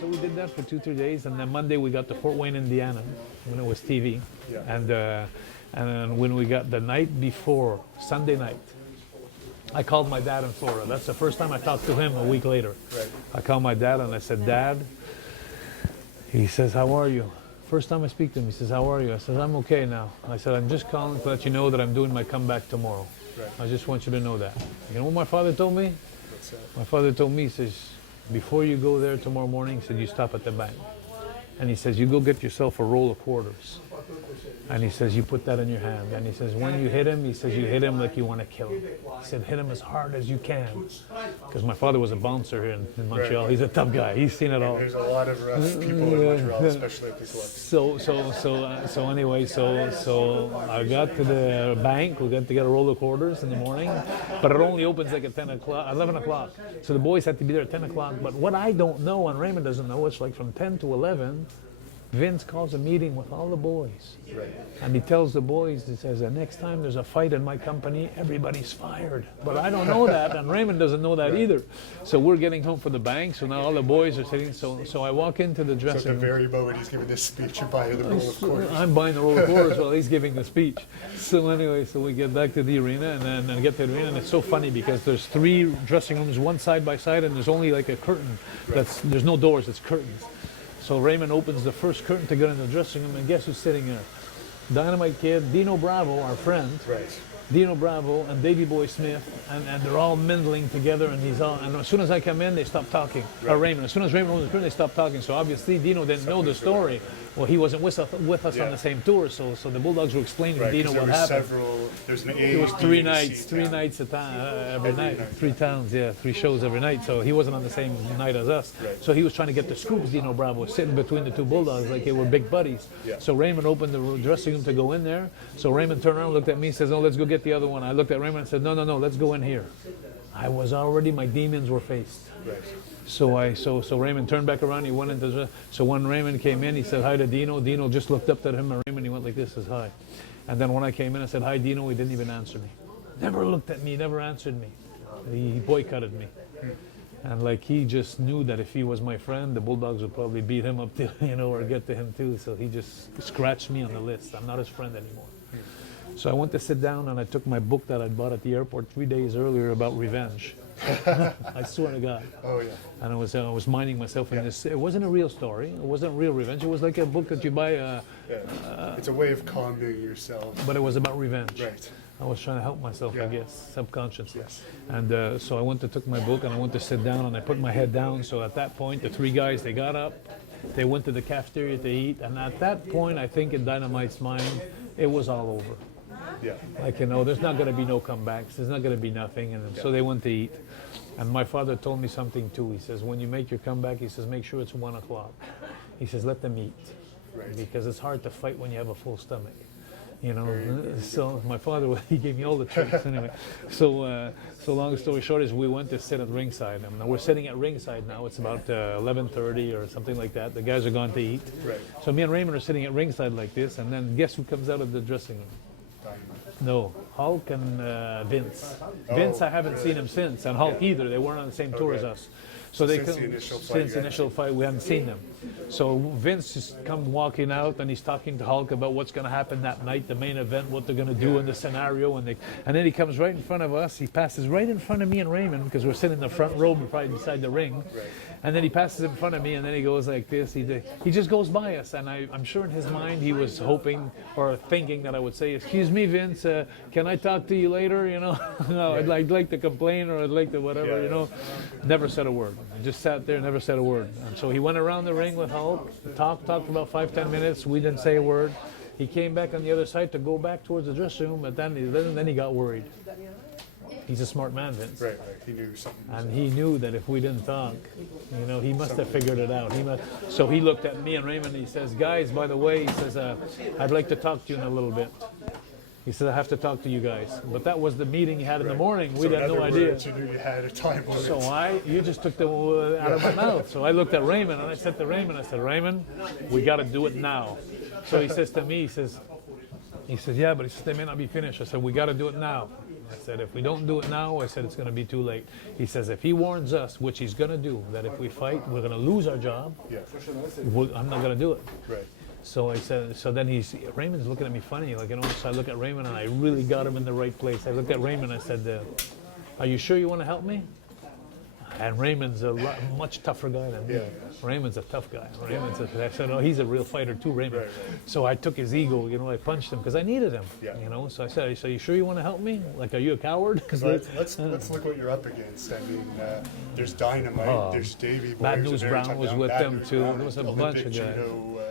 so we did that for 2-3 days, and then Monday we got to Fort Wayne, Indiana, when it was TV, and then when we got the night before, Sunday night, I called my dad in Florida. That's the first time I talked to him a week later. Right. I called my dad and I said, Dad, he says, how are you? First time I speak to him, he says, how are you? I said, I'm okay now. I said, I'm just calling to let you know that I'm doing my comeback tomorrow. Right. I just want you to know that. You know what my father told me? What's that? My father told me, he says, before you go there tomorrow morning, he said, you stop at the bank. And he says, you go get yourself a roll of quarters. And he says, you put that in your hand. And he says, when you hit him, he says, you hit him like you want to kill him. He said, hit him as hard as you can. Because my father was a bouncer here in Montreal. He's a tough guy. He's seen it all. There's a lot of rough people in Montreal, especially at the club. So anyway, so I got to the bank. We got to get a roll of quarters in the morning. But it only opens like at 11 o'clock. So the boys had to be there at 10 o'clock. But what I don't know, and Raymond doesn't know, it's like from 10 to 11, Vince calls a meeting with all the boys. Right. And he tells the boys, he says, the next time there's a fight in my company, everybody's fired. But I don't know that, and Raymond doesn't know that either. So we're getting home from the bank, so now all the boys are sitting. So I walk into the dressing room. So at the very moment he's giving this speech, you're buying the roll of quarters. I'm buying the roll of quarters while he's giving the speech. So anyway, so we get back to the arena, and then I get to the arena, and it's so funny because there's 3 dressing rooms, one side by side, and there's only like a curtain. There's no doors, it's curtains. So Raymond opens the first curtain to get in the dressing room, and guess who's sitting there? Dynamite Kid, Dino Bravo, our friend, Dino Bravo, and Davey Boy Smith, and they're all mingling together, and and as soon as I come in, they stop talking. Raymond, as soon as Raymond opens the curtain, they stop talking. So obviously Dino didn't know the story. Well, he wasn't with us on the same tour, so the Bulldogs were explaining to Dino what happened. There's an A, It was B, 3 and nights, C 3 town. nights a time, every night, 3 towns, 3 shows every night. So he wasn't on the same night as us. Right. So he was trying to get the scoops. Dino Bravo was sitting between the 2 Bulldogs like they were big buddies. Yeah. So Raymond opened the dressing room to go in there. So Raymond turned around, and looked at me, and says, "No, let's go get the other one." I looked at Raymond and said, "No, let's go in here." I was already, my demons were faced. Right. So Raymond turned back around. He went into the. So when Raymond came in, he said hi to Dino. Dino just looked up at him, and Raymond, he went like this, says hi. And then when I came in, I said hi, Dino. He didn't even answer me. Never looked at me. Never answered me. He boycotted me. And like he just knew that if he was my friend, the Bulldogs would probably beat him up too, or get to him too. So he just scratched me on the list. I'm not his friend anymore. So I went to sit down and I took my book that I'd bought at the airport 3 days earlier about revenge. I swear to God. Oh yeah. And I was minding myself in this. It wasn't a real story. It wasn't real revenge. It was like a book that you buy. It's a way of calming yourself. But it was about revenge. Right. I was trying to help myself, I guess, subconsciously. Yes. And so I took my book and I went to sit down and I put my head down. So at that point, the 3 guys, they got up, they went to the cafeteria to eat. And at that point, I think in Dynamite's mind, it was all over. Yeah. Like, there's not going to be no comebacks. There's not going to be nothing. And so they went to eat. And my father told me something too. He says, when you make your comeback, he says, make sure it's 1 o'clock. He says, let them eat. Right. Because it's hard to fight when you have a full stomach. So my father, he gave me all the tricks anyway. So long story short is we went to sit at ringside. I mean, we're sitting at ringside now. It's about 11:30 or something like that. The guys are gone to eat. Right. So me and Raymond are sitting at ringside like this, and then guess who comes out of the dressing room? No, Hulk and Vince. Vince, I haven't seen him since, and Hulk either. They weren't on the same tour as us. So since the initial fight, we haven't seen them. So Vince just come walking out, and he's talking to Hulk about what's going to happen that night, the main event, what they're going to do in the scenario, and then he comes right in front of us. He passes right in front of me and Raymond because we're sitting in the front row, right beside the ring. Right. And then he passes in front of me, and then he goes like this. He just goes by us, and I'm sure in his mind he was hoping or thinking that I would say, "Excuse me, Vince, can I talk to you later?" No, I'd like to complain or I'd like to whatever. Never said a word. I just sat there, never said a word. And so he went around the ring with Hulk, talked for about 5-10 minutes. We didn't say a word. He came back on the other side to go back towards the dressing room, but then he got worried. He's a smart man, Vince. Right. He knew something. And he knew that if we didn't talk, he must have figured it out. So he looked at me and Raymond and he says, "Guys, by the way," he says, "I'd like to talk to you in a little bit." He said, "I have to talk to you guys." But that was the meeting he had in the morning. We had no idea. You knew you had a time limit. So you just took the out of my mouth. So I looked at Raymond and I said to Raymond, I said, "Raymond, we got to do it now." So he says to me, he says, "Yeah, but he says, they may not be finished." I said, "We got to do it now." I said, if we don't do it now, I said, it's going to be too late. He says, if he warns us, which he's going to do, that if we fight, we're going to lose our job, I'm not going to do it. Right. So I said, so then Raymond's looking at me funny, like, you know, so I look at Raymond and I really got him in the right place. I looked at Raymond and I said, are you sure you want to help me? And Raymond's a much tougher guy than me. Raymond's a tough guy. I said, oh, he's a real fighter too, Raymond. So I took his ego, you know, I punched him because I needed him, you know. So I said, so you sure you want to help me? Like, are you a coward? Let's look what you're up against. I mean, there's Dynamite, there's Davey Boy. Bad News Brown was with them too. There was a bunch of guys.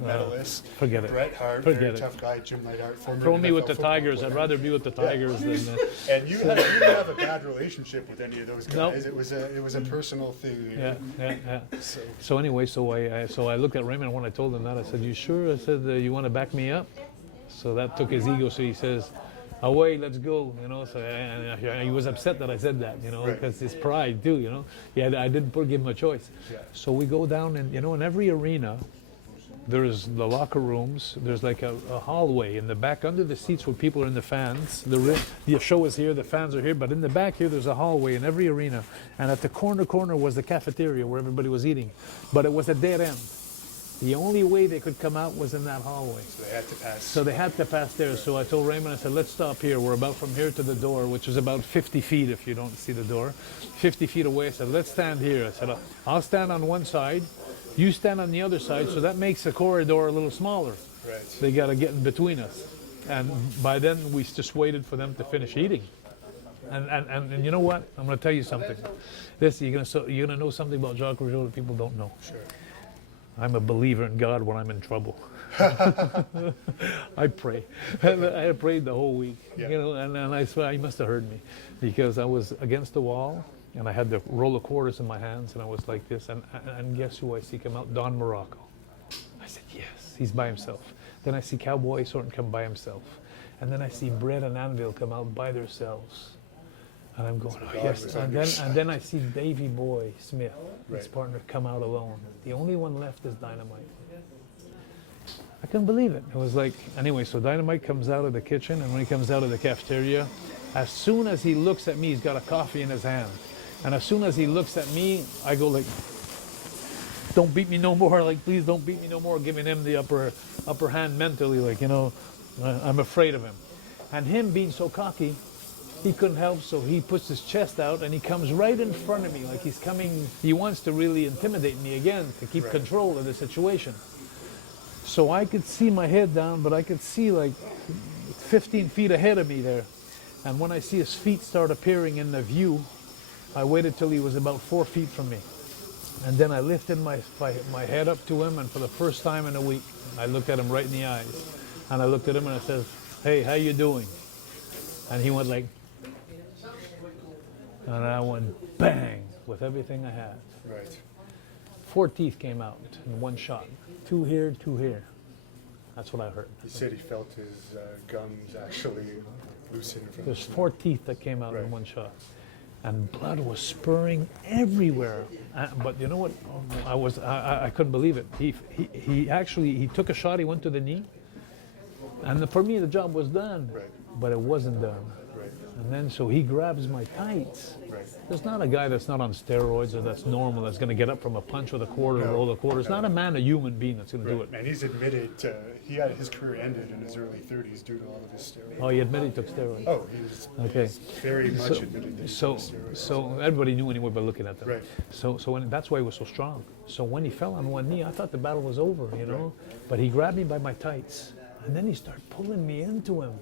Medalist. Forget it. Bret Hart, very tough guy. Jim Neidhart, former Throw me NFL with the Tigers. player. I'd rather be with the Tigers than. And you didn't have a bad relationship with any of those guys. Nope. It was a personal thing. Yeah. So anyway, so I looked at Raymond when I told him that. I said, "You sure?" I said, "You want to back me up?" So that took his ego. So he says, "Away, let's go." You know. So and he was upset that I said that. You know, because his pride too. You know. Yeah, I didn't give him a choice. So we go down, and you know, in every arena, there's the locker rooms. There's like a hallway in the back under the seats where people are in the fans. The show is here, the fans are here, but in the back here there's a hallway in every arena. And at the corner was the cafeteria where everybody was eating. But it was a dead end. The only way they could come out was in that hallway. So they had to pass there. So I told Raymond, I said, let's stop here. We're about from here to the door, which is about 50 feet if you don't see the door. 50 feet away. I said, let's stand here. I said, I'll stand on one side. You stand on the other side, so that makes the corridor a little smaller. Right. They got to get in between us. And by then, we just waited for them to finish eating. And you know what? I'm going to tell you something. You're gonna know something about Jacques Rougeau that people don't know. Sure. I'm a believer in God when I'm in trouble. I pray. I prayed the whole week. You know, and I swear he must have heard me because I was against the wall. And I had the roll of quarters in my hands, and I was like this. And guess who I see come out? Don Morocco. I said, yes, he's by himself. Then I see Cowboy Sorton come by himself. And then I see Brett and Anvil come out by themselves. And I'm going, oh, yes. And then I see Davey Boy Smith, his partner, come out alone. The only one left is Dynamite. I couldn't believe it. It was like, anyway, so Dynamite comes out of the kitchen, and when he comes out of the cafeteria, as soon as he looks at me, he's got a coffee in his hand. And as soon as he looks at me, I go like, don't beat me no more. Like, please don't beat me no more. Giving him the upper hand mentally, like, you know, I'm afraid of him. And him being so cocky, he couldn't help, so he puts his chest out and he comes right in front of me, like he's coming, he wants to really intimidate me again to keep control of the situation. So I could see my head down, but I could see like 15 feet ahead of me there. And when I see his feet start appearing in the view, I waited till he was about 4 feet from me. And then I lifted my head up to him, and for the first time in a week, I looked at him right in the eyes. And I looked at him and I said, hey, how you doing? And he went like, and I went bang with everything I had. Right. 4 teeth came out in one shot. 2 here, 2 here. That's what I heard. He said he felt his gums actually loosen. There's 4 teeth that came out in one shot. And blood was spurring everywhere. But you know what? I couldn't believe it. He actually took a shot. He went to the knee, and for me the job was done. Right. But it wasn't done. Right. And then so he grabs my tights. Right. There's not a guy that's not on steroids or that's normal that's going to get up from a punch with a quarter, roll a quarter. It's not a man, a human being that's going to do it. And he's admitted he had his career ended in his early 30s due to all of his steroids. Oh, he admitted he took steroids. Oh, he's very much admitted that he took steroids. So everybody knew anyway by looking at them. Right. So that's why he was so strong. So when he fell on one knee, I thought the battle was over, you know. But he grabbed me by my tights, and then he started pulling me into him.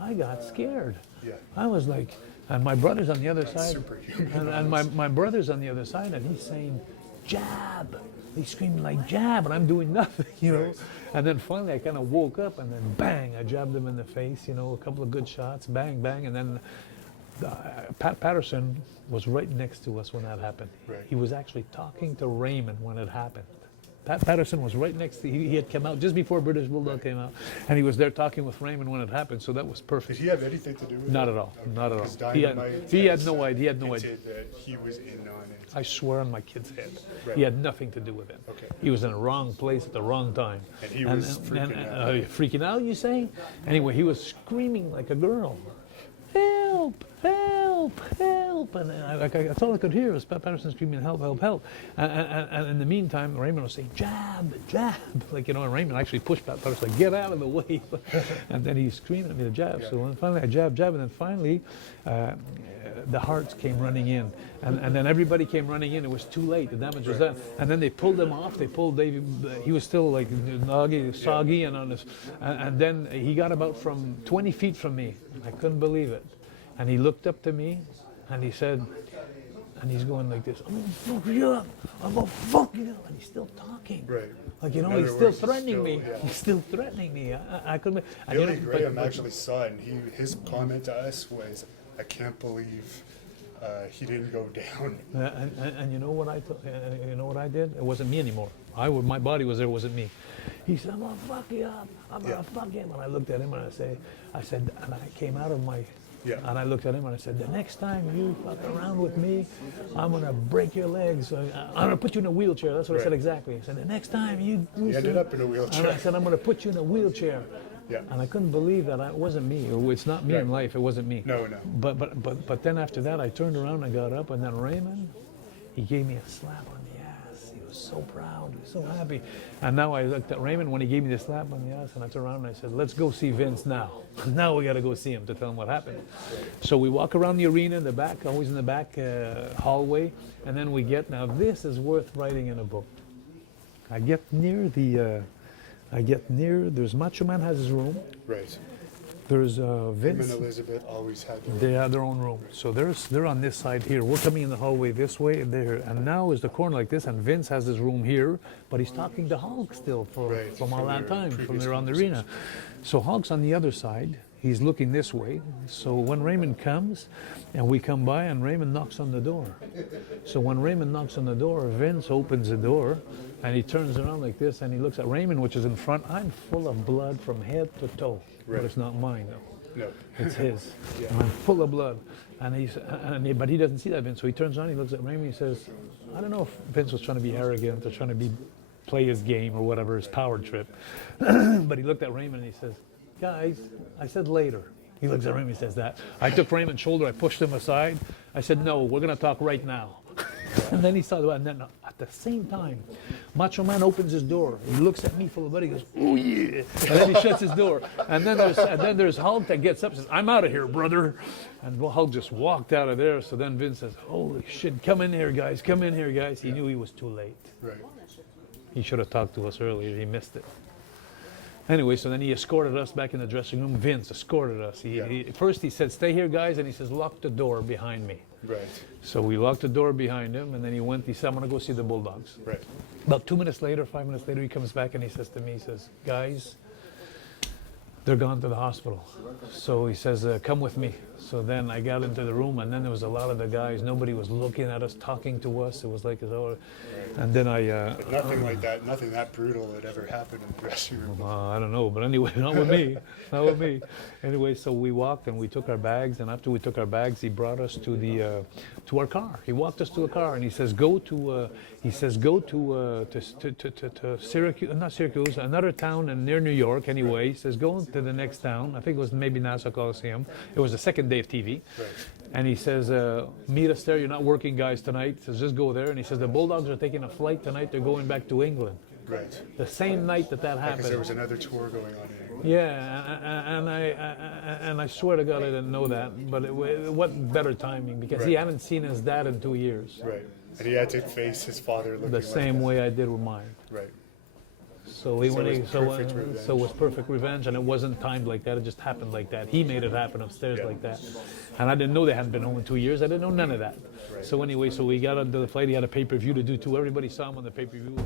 I got scared. Yeah. I was like, and my brother's on the other side, superhuman. and my brother's on the other side, and he's saying, jab. He's screaming like jab, and I'm doing nothing, you know. And then finally I kind of woke up, and then bang, I jabbed him in the face, you know, a couple of good shots, bang, bang, and then Pat Patterson was right next to us when that happened. Right. He was actually talking to Raymond when it happened. Pat Patterson was right next to, he had come out just before British Bulldog came out, and he was there talking with Raymond when it happened, so that was perfect. Did he have anything to do with it? Not at all, not at all. Dynamite He had no idea, that he was in on it. I swear on my kid's head. Right. He had nothing to do with it. Okay. He was in the wrong place at the wrong time. And he was freaking out. Freaking out, you say? Anyway, he was screaming like a girl. Help! help, help, help. And that's all I could hear was Pat Patterson screaming, help, help, help. And in the meantime, Raymond was saying, jab, jab. Like, and Raymond actually pushed Pat Patterson, like, get out of the way. And then he's screaming at me to jab. So when finally I jab, and then finally the Hearts came running in. And then everybody came running in. It was too late. The damage was done. And then they pulled him off. They pulled Davey. He was still like soggy and on his. And then he got about from 20 feet from me. I couldn't believe it. And he looked up to me, and he said, and he's going like this, I'm gonna fuck you up. I'm gonna fuck you up. And he's still talking. Right. Like, he's still threatening me. Yeah. He's still threatening me. I couldn't. Billy Graham actually saw it, and his comment to us was, I can't believe he didn't go down. And you know what you know what I did? It wasn't me anymore. My body was there. It wasn't me. He said, I'm gonna fuck you up. I'm gonna fuck him. And I looked at him and I said, and I came out of my. And I looked at him and I said, the next time you fuck around with me, I'm going to break your legs. I'm going to put you in a wheelchair. That's what I said exactly. I said, the next time you ended up in a wheelchair. And I said, I'm going to put you in a wheelchair. Yeah. And I couldn't believe that it wasn't me. It's not me in life. It wasn't me. No. But then after that, I turned around and got up, and then Raymond, he gave me a slap on the ass. He was so proud. He was so happy. And now I looked at Raymond when he gave me the slap on the ass, and I turned around and I said, let's go see Vince now. Now we got to go see him to tell him what happened. So we walk around the arena in the back, always in the back hallway, and then we get, now this is worth writing in a book. I get near, there's Macho Man has his room. Right. There's Vince. Him and Elizabeth always had their They had their own room. So they're on this side here. We're coming in the hallway this way, and there. And now is the corner like this, and Vince has his room here, but he's talking to Hulk still from all that time, from around the arena. So Hulk's on the other side. He's looking this way. So when Raymond comes, and we come by, and Raymond knocks on the door. So when Raymond knocks on the door, Vince opens the door, and he turns around like this, and he looks at Raymond, which is in front. I'm full of blood from head to toe. But it's not mine, though. No. It's his. And I'm full of blood. But he doesn't see that, Vince. So he turns around, he looks at Raymond, he says, I don't know if Vince was trying to be arrogant or trying to play his game or whatever, his power trip. But he looked at Raymond and he says, guys, I said later. He looks at Raymond and says that. I took Raymond's shoulder, I pushed him aside. I said, no, we're going to talk right now. And then he started, and then at the same time, Macho Man opens his door. He looks at me full of blood. He goes, oh yeah. And then he shuts his door. And then there's Hulk that gets up and says, I'm out of here, brother. And Hulk just walked out of there. So then Vince says, holy shit, come in here, guys. Come in here, guys. He knew he was too late. Right. He should have talked to us earlier. He missed it. Anyway, so then he escorted us back in the dressing room. Vince escorted us. First he said, stay here, guys. And he says, lock the door behind me. Right. So we locked the door behind him, and then he said, I'm going to go see the Bulldogs. Right. About 5 minutes later, he comes back and he says to me, he says, guys, they're gone to the hospital. So he says, come with me. So then I got into the room, and then there was a lot of the guys. Nobody was looking at us, talking to us. It was like, and then But nothing like that, nothing that brutal had ever happened in the dressing room. I don't know, but anyway, not with me. Not with me. Anyway, so we walked and we took our bags, and after we took our bags, he brought us to our car. He walked us to a car, and he says, go to Syracuse, not Syracuse, another town near New York. Anyway, he says, go to the next town. I think it was maybe Nassau Coliseum. It was the second day of TV. Right. And he says, meet us there. You're not working, guys, tonight. He says, just go there. And he says, the Bulldogs are taking a flight tonight. They're going back to England. Right. The same night that happened. Because there was another tour going on in England. Yeah, and I swear to God I didn't know that. But what better timing? Because he hadn't seen his dad in 2 years. Right. And he had to face his father looking the same way I did with mine. Right. So it was perfect revenge, and it wasn't timed like that. It just happened like that. He made it happen upstairs like that, and I didn't know they hadn't been home in 2 years. I didn't know none of that. Right. So anyway, so we got onto the flight. He had a pay-per-view to do too. Everybody saw him on the pay-per-view.